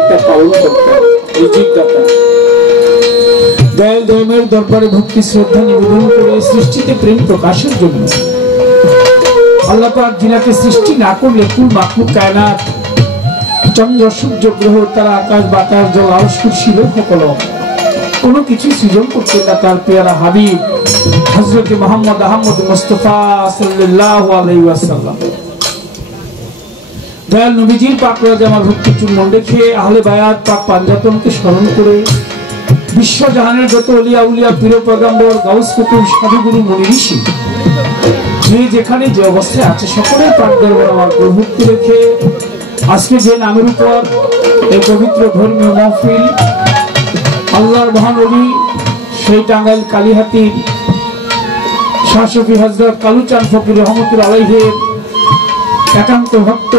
সৃষ্টিকর্তা, পালনকর্তা, রিজিকদাতা। দয়াল দয়ামের দরবারে ভক্তি শ্রদ্ধা নিবেদন করে সৃষ্টিতে প্রেম প্রকাশের জন্য আল্লাহ পাক যিনাকে সৃষ্টি না করলে কুল মাখলুক কায়নাত, চন্দ্র সূর্য গ্রহ তারা আকাশ বাতাস জল আরশ কুরসি লৌহ কলম কোনো কিছু সৃজন করতে না তার পেয়ারা হাবিব হযরত মুহাম্মদ আহমদ মুস্তাফা সাল্লাল্লাহু আলাইহি ওয়াসাল্লাম। দয়াল নবীজির পাক রওজা আমার ভক্তি চুম্বন রেখে আহলে বায়াত পাক পাঞ্জাতনকে স্মরণ করে বিশ্বজাহানের যত ওলিয়া উলিয়া পীর পয়গম্বর গাউস কুতুব সাধুগুরু মুনি ঋষি যে যেখানে যে অবস্থায় আছে সকলের পাক দরবার আমার ভক্তি রেখে আজকে যে নামের উপর এই পবিত্র ধর্মীয় মাহফিল আল্লাহর মহান ওলি সেই টাঙ্গাইল কালীহাতির শাহ শফি হযরত কালুচাঁদ ফকির রহমতুল্লাহ আলাইহির একান্ত ভক্ত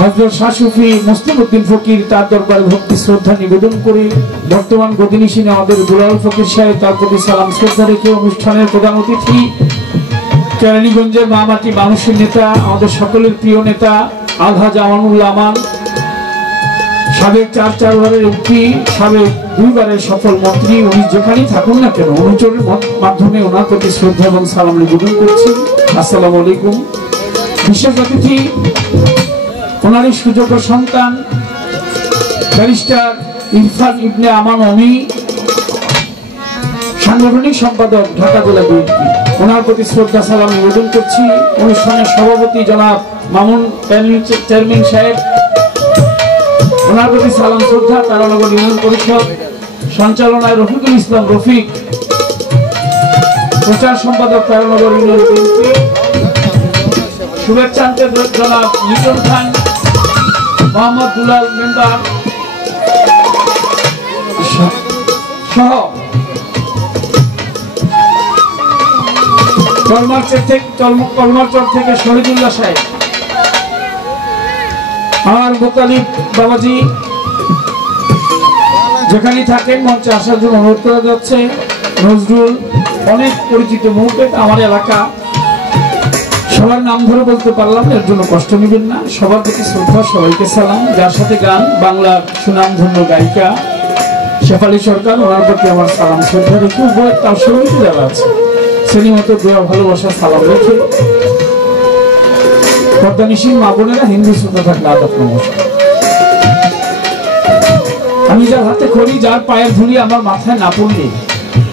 হযরত শাহ শফি মুসলিম উদ্দিন ফকির তার দরবারে ভক্তি শ্রদ্ধা নিবেদন করে বর্তমান গদিনিশিনে আমাদের দুলাল ফকির সাহেব তার প্রতি সালাম শ্রদ্ধা রেখে অনুষ্ঠানের প্রধান অতিথি কেরানীগঞ্জের মামাটি মানুষের নেতা আমাদের সকলের প্রিয় নেতা আলহাজ আমানুল্লাহ আমান, সাবেক চারবারের এমপি, সাবেক 2 বারের সফল মন্ত্রী, উনি যেখানেই থাকুন না কেন অনুচরের মাধ্যমে ওনার প্রতি শ্রদ্ধা এবং সালাম নিবেদন করছি। আসসালামু আলাইকুম। বিশেষ অতিথি ওনারই সুযোগ্য সন্তান ব্যারিস্টার ইরফান ইবনে আমান অমি, সাংগঠনিক সম্পাদক ঢাকা জেলা বিএনপি, ওনার প্রতি শ্রদ্ধা সালাম নিবেদন করছি। অনুষ্ঠানের সভাপতি জনাব মামুন চেয়ারম্যান সাহেব, ওনার প্রতি সালাম শ্রদ্ধা। তারানগর ইউনিয়ন পরিষদ সঞ্চালনায় রফিকুল ইসলাম রফিক, প্রচার সম্পাদক তারানগর ইউনিয়ন বিএনপি, শুভেচ্ছান্তে জনাব লিটন খান, মোহাম্মদ দুলাল মেম্বার সহ কলমারচর থেকে শহীদুল্লাহ সাহেব, আমার মোতালিব বাবাজি যেখানে থাকেন মঞ্চে আসার জন্য অনুরোধ করা যাচ্ছে। নজরুল অনেক পরিচিত মুহূর্তে আমার এলাকা, সবার নাম ধরে বলতে পারলাম এর জন্য কষ্ট নেবেন না। সবার প্রতি শ্রদ্ধা, সবাইকে সালাম। যার সাথে গান বাংলার সুনামধন্য গায়িকা শেফালী সরকার, ওনার প্রতি আমার সালাম শ্রদ্ধা রেখে উভয় তার সঙ্গীত যারা আছে শ্রেণী মতো দোয়া ভালোবাসা সালাম রেখে পর্দানিশীন মা বোনেরা হিন্দু শ্রোতা থাকলে আদাব নমস্কার। আমি যার হাতে খড়ি, যার পায়ের ধুলি আমার মাথায় না পড়লে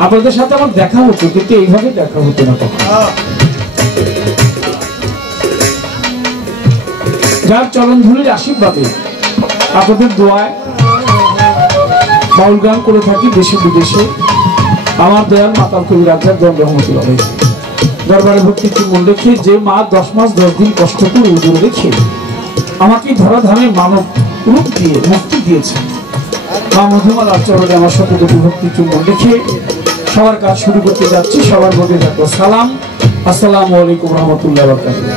আপনাদের সাথে আমার দেখা হতো, কিন্তু এইভাবে দেখা হতো না তখন। যার চরণ ধুলির আশীর্বাদে আপনাদের দোয়ায় বাউল গান করে থাকি দেশে বিদেশে, আমার দয়াল মাতাল কবি রাজ্জাক রহমতুল্লাহ দরবারে ভক্তি চুম্বন রেখে যে মা 10 মাস 10 দিন কষ্ট করে উজুর রেখে আমাকে ধরাধামে মানব রূপ দিয়ে মুক্তি দিয়েছে, মা মধুমালার চরণে আমার সাথে ভক্তি চুম্বন রেখে সবার কাজ শুরু করতে যাচ্ছি। সবার প্রতি থাকবো সালাম। আসসালামু আলাইকুম রহমতুল্লাহ বারাকাতুহু।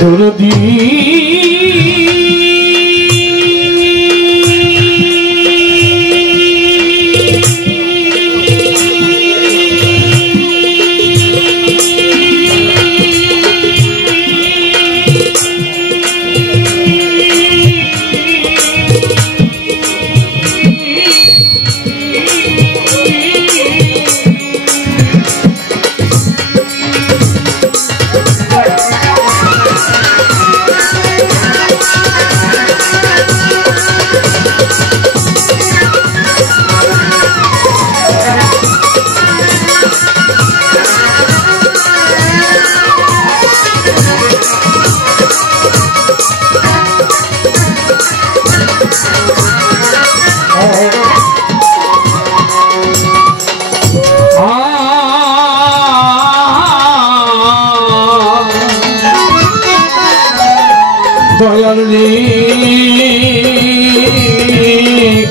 দরদি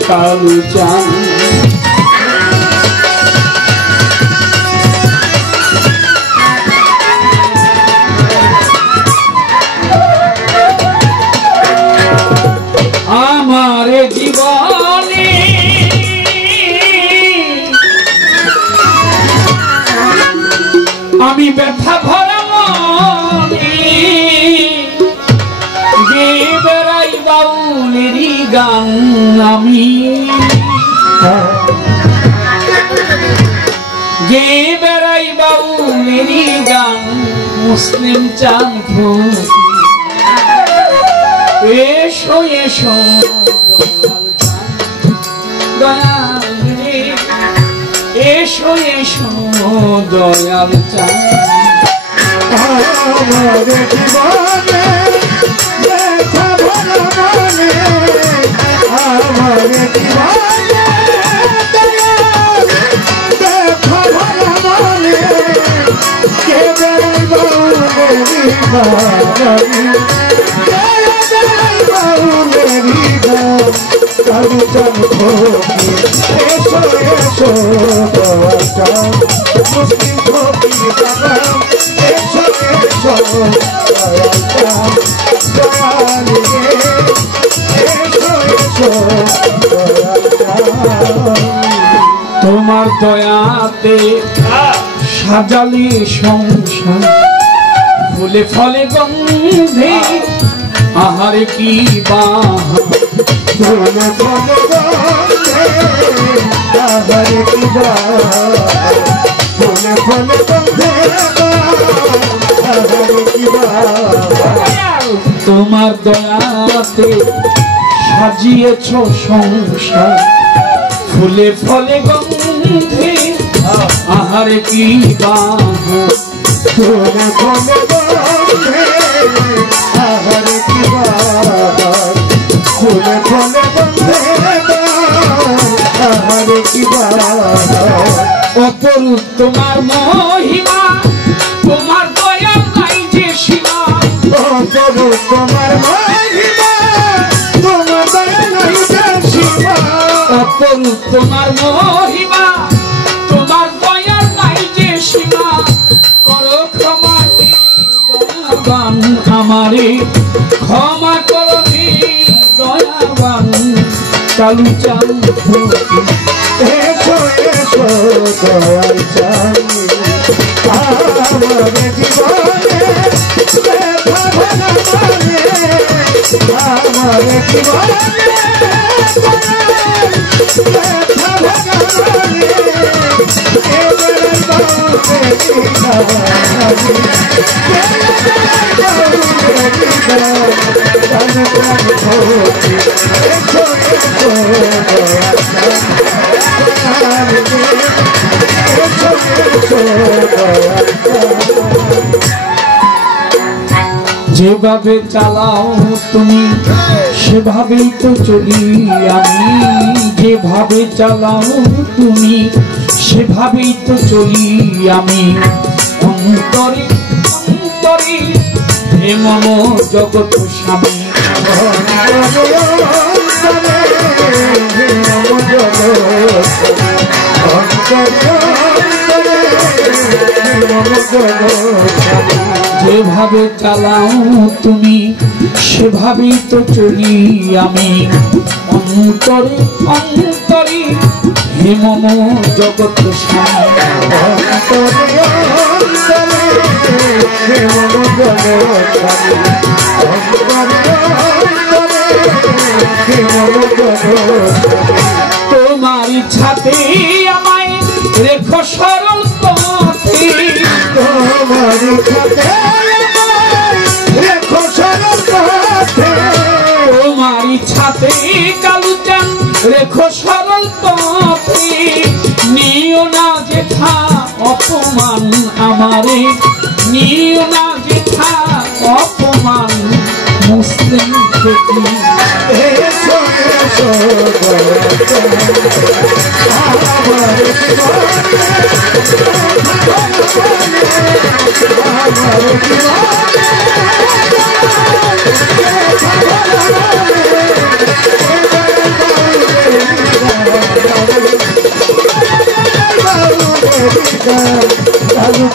কালুচাঁদ। আমার জীবনে আমি ব্যথা ভরা মনে গে বেড়াই বাউলেরই গান, আমি গে বেড়াই বাউলেরই গান। মুসলিম চাঁদ এসো এসো দয়াল রে, এসো এসো দয়াল চাঁদ। আমার জীবনে ব্যথা ভরা মনে, আমার জীবনে ব্যথা ভরা মনে কে বেড়াই বাউলেরই গান, কালুচাঁদ এসো এসো দয়াল চাঁদ। মুসলিম ফকির বাবা এসো এসো দয়াল চাঁদ। দয়াল রে এসো এসো দয়াল চাঁদ। তোমার দয়াতে সাজালে সংসার, ফুলে ফলে গন্ধে আহারে কি বাহার। ফুলে ফলে গন্ধে আহারে কি বাহার, ফুলে ফলে গন্ধে আহারে কি বাহার। তোমার দয়াতে সাজিয়েছ সংসার, ফুলে ফলে গন্ধে আহারে কি বাহার। ফুলে ফলে গন্ধে আহারে কি বাহার, ফুলে ফলে গন্ধে আহারে কি বাহার। অপরূপ তোমার মহিমা, তোমার দয়া নাই যে সীমা। অপরূপ তোমার মহিমা, তোমার দয়া নাই যে সীমা। অপরূপ তোমার মহিমা, তোমার দয়া নাই যে সীমা। করো ক্ষমা হে দয়াবান, আমারে ক্ষমা করো হে দয়াবান। কালুচাঁদ এসো এসো দয়াল চাঁদ। আমার জীবনে ব্যথা ভরা মনে, আমার জীবনে ব্যথা ভরা মনে কে বেড়াই বাউলেরই গান, কে বেড়াই বাউলেরই গান। কালুচাঁদ এসো এসো দয়াল চাঁদ। এসো এসো দয়াল চাঁদ। যেভাবে চালাও তুমি সেভাবেই তো চলি আমি, যেভাবে চালাও তুমি সেভাবেই তো চলি আমি। অন্তরে অন্তরে হে মম জগৎ স্বামী, যেভাবে চালাও তুমি সেভাবেই তো চলি আমি। অন্তরে অন্তরে হে মম জগৎ স্বামী, তোমার ইচ্ছাতে আমায় রেখো সরল পথে। তোমার ইচ্ছাতে রেখো সরল পথে, তোমার ইচ্ছাতে কালুচাঁদ রেখো সরল পথে। নিও না যেথা অপমান আমারে, নিও না যেথা অপমান। মুসলিম ফকির এসো এসো দয়াল চাঁদ। আমার জীবনে আমার জীবনে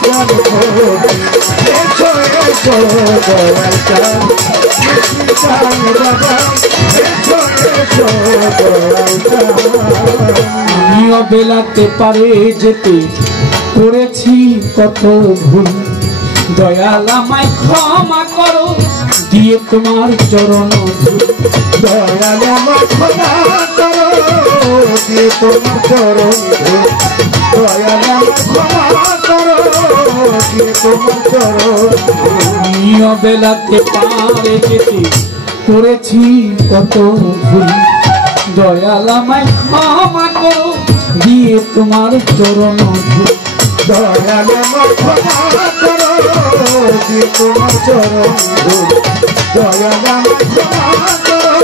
প্রাণ ভরে এসো এসো দয়াল চাঁদ মিষ্টি চাঁদ বাবা এসো এসো দয়াল চাঁদ আমি অবেলাতে পারে যেতে করেছি কত ভুল দয়াল আমায় ক্ষমা করো দিয়ে তোমার চরণ ধুল দয়াল আমার ক্ষমা করো দিয়ে তোমার চরণ ধুল দয়াল আমার ক্ষমা করো দিয়ে তোমার চরণ আমি অবেলাতে পারে যেতে করেছি কত ভুল দয়াল আমায় ক্ষমা করো দিয়ে তোমার চরণ ধুল দয়াল আমার ক্ষমা করো দিয়ে তোমার চরণ ধুল দয়াল আমার ক্ষমা করো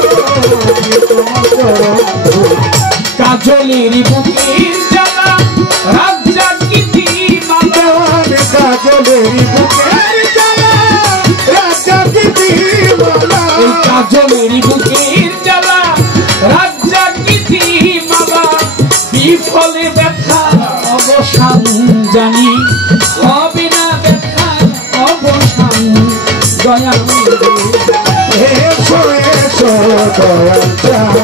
দিয়ে তোমার চরণ ধুল কাজলের বুকের জ্বালা রাত জাগিতি মালা কাজলের বুকের জ্বালা রাজা দিদি মালা এই কাজলের বুকের জ্বালা রাত জাগিতি মালা বিফলে ব্যথা অবসান জানি হবে না ব্যথা অবসান দয়াল এসো এসো দয়াল চাঁদ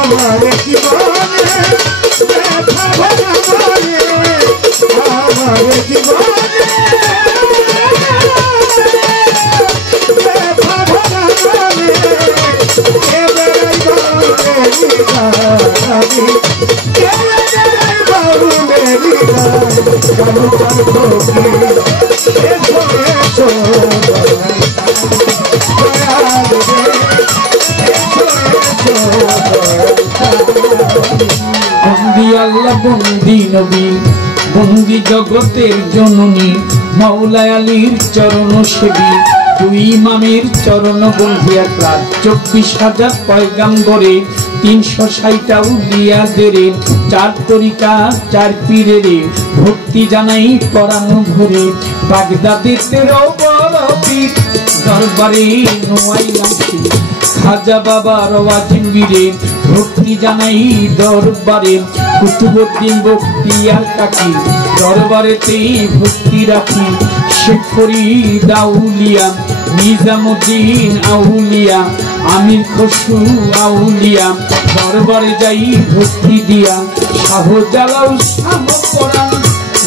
আমার জীবনে ব্যথা ভরা মনে আমার জীবনে ব্যথা ভরা মনে এবারে বাউলেরি গানি এবারে বাউলেরি গানি কালু কালু কোকি এসো এসো বন্দি আল্লাহ বন্দি নবী বন্দি জগতের জননী মাওলা আলীর চরণ সেবী দুই ইমামের চরণ বন্ধি এক রাত 24,000 পয়গাম্বরে 360টা উলিয়াদের 4 তরিকা 4 পীরের ভক্তি জানাই পরানো ভরে বাগদাদের 13 বড় পীর দরবারে নোয়াইলাম খাজা বাবার ওয়াজিবীরে ভক্তি জানাই দরবারে কুতুবউদ্দিন বখতিয়ার কাকি দরবারেতেই ভক্তি রাখি শেখ ফরিদ আউলিয়া নিজামুদ্দিন আউলিয়া আমির খসরু আউলিয়া দরবারে যাই ভক্তি দিয়া শাহজালাল শাহ পরাণ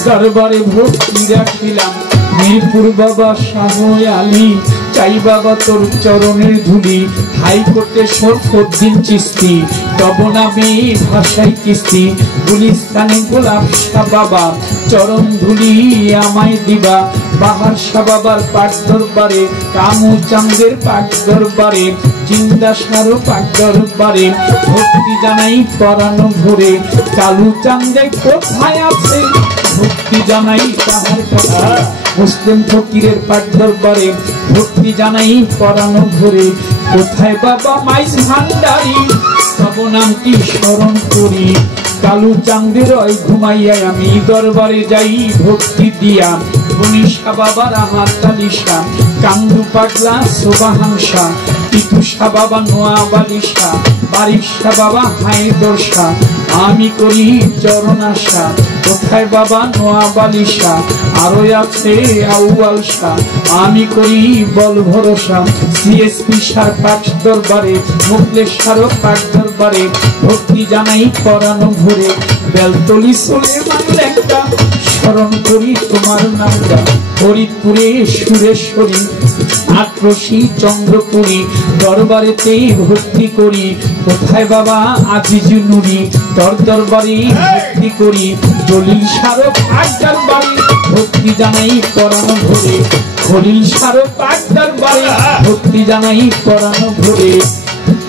দরবারে ভক্তি রাখিলাম মিরপুর বাবা শাহ আলী চাই বাবা তোর চরণের ধুলি হাইকোর্টে শরফুদ্দিন চিস্তি তবনাবি ভাষায় কিস্তি গুলিস্তানে গোলাপ শাহ বাবা চরণ ধুলি আমায় দিবা বাহার শাহ বাবার পাক দরবারে কামু চাঁদের পাক দরবারে জিন্দা সারো পাক দরবারে ভক্তি জানাই পরানো ভরে কালু চাঁদে কোথায় আছে ভক্তি জানাই তাহার কথা মুসলিম ফকিরের পাক দরবারে ভক্তি জানাই পরানো ভরে কোথায় বাবা মাইজ ভান্ডারি তব নামটি স্মরণ করি কালু চাঁদের ওই ঘুমাইয়া আমি দরবারে যাই ভক্তি দিয়া গণিশা বাবা রাহাতালিশা কান্দু পাগলা সোবাহাংসা তিতুষা বাবা নোয়াবালিশা বারিশা বাবা হায়দর্শা আমি করি চরণ আশা কোথায় বাবা নোয়াবালিশা আরো আছে আউয়ালশা আমি করি বল ভরসা সিএসপি সার পাক দরবারে মুখলেশারও পাক দরবারে ভক্তি জানাই পরানো ভরে বেলতলি সুলেমান লেখা স্মরণ করি তোমার নামটা ফরিদপুরে সুরেশ্বরী আক্রোশী চন্দ্রপুরী দরবারেতেই ভক্তি করি কোথায় বাবা আজিজু নুরি তোর দরবারে ভক্তি করি দলিল স্মারক পাক দরবারে ভক্তি জানাই পরানো ভরে খলিল স্মারক পাক দরবারে ভক্তি জানাই পরানো ভরে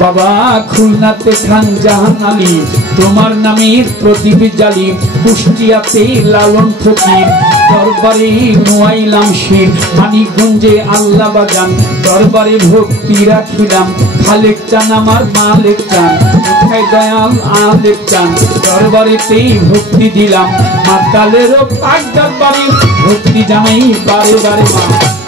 বাবা খুলনাতে খান জাহান আলী তোমার নামের প্রদীপ জালি কুষ্টিয়াতে লালন ফকির দরবারে নোয়াইলাম শির মানিকগঞ্জে আল্লাহ বাজান দরবারে ভক্তি রাখিলাম খালেক চান আমার মালেক চান কোথায় দয়াল আলেক চান দরবারেতেই ভক্তি দিলাম মাতালেরও পাক দরবারে ভক্তি জানাই বারে বারে মা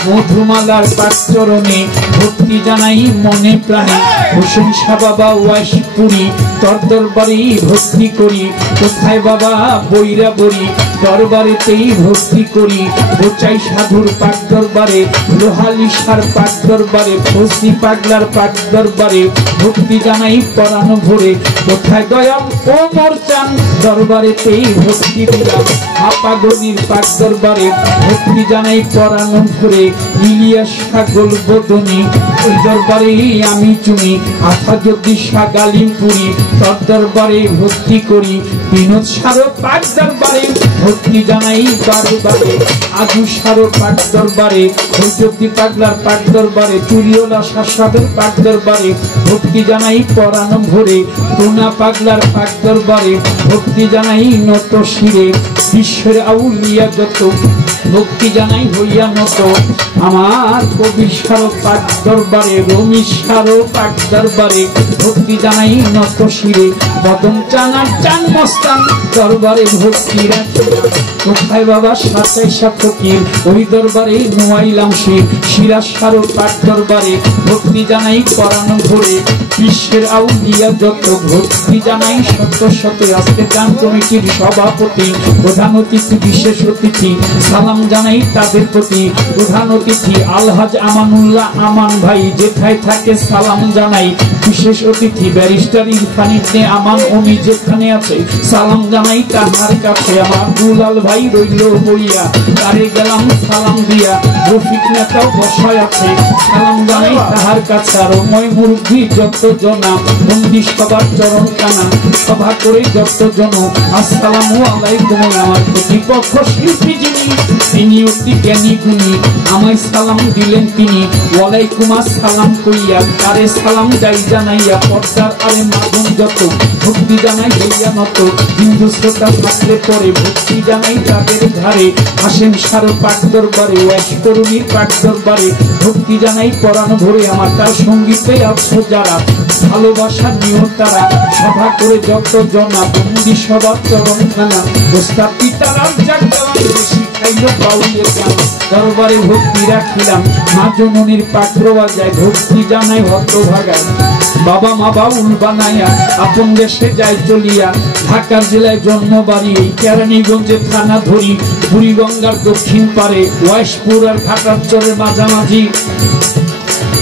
মধুমালার পাক চরণে ভক্তি জানাই মনে প্রাণে হোসেন শাহ বাবা ওয়াইশপুরি তোর দরবারে ভক্তি করি কোথায় বাবা বৈরা বরি দরবারেতেই ভক্তি করি বোচাই সাধুর পাক দরবারে লোহালিশার পাক দরবারে ফসি পাগলার পাক দরবারে ভক্তি জানাই পরাণ ভরে কোথায় দয়াল ও মোর চান দরবারেতেই ভক্তি দিলাম হাপাগনির পাক দরবারে ভক্তি জানাই পরাণ ভরে ইলিয়াস সাগল বদনী ওই দরবারে আমি চুনি আফাজুদ্দি শাহ গালিমপুরি তোর দরবারে ভক্তি করি বিনোদ সারো পাক দরবারে ভক্তি জানাই বারে বারে আজু সারো পাক দরবারে হজরতি পাগলার পাক দরবারে তুলিওলা শাসাদের পাক দরবারে ভক্তি জানাই পরাণ ভরে টুনা পাগলার পাক দরবারে ভক্তি জানাই নত শিরে বিশ্বের আউলিয়া যত ভক্তি জানাই হইয়া নত আমার কবি সারো পাক দরবারে রমি সারো পাক দরবারে ভক্তি জানাই নত শিরে বদন চানার চান মস্তান দরবারে ভক্তি রাখি কোথায় বাবা সাতাইশা ফকির ওই দরবারে নোয়াইলাম সিরাজ সারো পাক দরবারে ভক্তি জানাই পরাণ ভরে বিশ্বের আউলিয়া যত ভক্তি জানাই শত শত আজকে গান কমিটির সভাপতি প্রধান অতিথি বিশেষ অতিথি সালাম জানাই তাদের প্রতি প্রধান অতিথি আলহাজ আমানুল্লাহ আমান ভাই যেখানে থাকে সালাম জানাই বিশেষ অতিথি ব্যারিস্টার ইরফান ইবনে আমান উনি যেখানে আছে সালাম জানাই তাহার কাছে আমার দুলাল ভাই রইল বইয়া তারে গেলাম সালাম দিয়া রফিক নেতাও বসায় আছে সালাম জানাই তাহার কাছে আর ময় মুরব্বী যত জনা বন্দি সবার চরণ কানা সভা করে যত জন আসসালামু আলাইকুম আমার প্রতিপক্ষ শিল্পী যিনি তিনি অতি জ্ঞানী গুণী আমায় সালাম দিলেন তিনি ওয়ালাইকুম আসসালাম কইয়া তারে সালাম যাই জানাইয়া পর্দার আরে মাগুন যত ভক্তি জানাই হইয়া নত হিন্দু শ্রোতা থাকলে পরে ভক্তি জানাই তাদের ঘরে হাসেম সারো পাক দরবারে ওয়াইশ তরুণীর পাক দরবারে ভক্তি জানাই পরাণ ভরে আমার তার সঙ্গীতে আছো যারা ভালোবাসা নিও তারা সভা করে যত জনা বন্দি সবার চরণ খানা ওস্তাদ পিতারাম জাগদান শিখাইল বাউলের গান দরবারে ভক্তি রাখিলাম মা জননীর পাত্রবা যায় ভক্তি জানাই হতভাগায় বাবা মা বাউল বানাইয়া আপন দেশে যায় চলিয়া ঢাকার জেলায় জন্মবাড়ি এই কেরানীগঞ্জের থানা ধরি বুড়িগঙ্গার দক্ষিণ পারে ওয়াইশপুর আর ঘাটার চরের মাঝামাঝি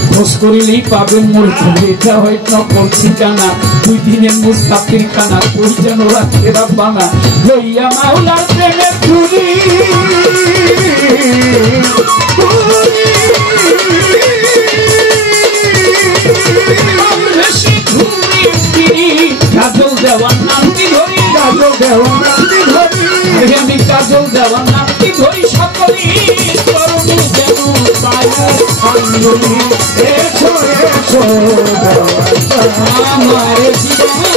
খোঁজ করিলেই পাবেন মোর এটা হয়তো নকল ঠিকানা 2 দিনের মুসাফির খানা ওই যেন রাখেরা বানা লইয়া মাওলার প্রেমে ঘুরি কাজল দেওয়ার নামটি ধরি কাজল দেওয়ার নামটি ধরি আমি কাজল দেওয়ার নামটি ধরি সকলেই করুণী যেন পায় এসো এসো আমার জীবনে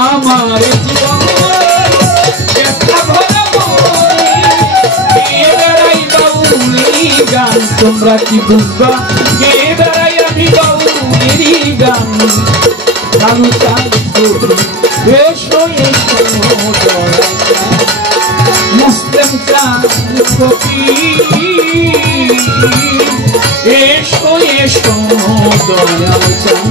আমার জীবনে ব্যথা ভরা মনে কে বেড়াই বাউলি গান তোমরা কি বুঝবা কে বেড়াই আমি বাউলি গান কালু চান এসো এসো মুসলিম চান এসো এসো দয়াল চান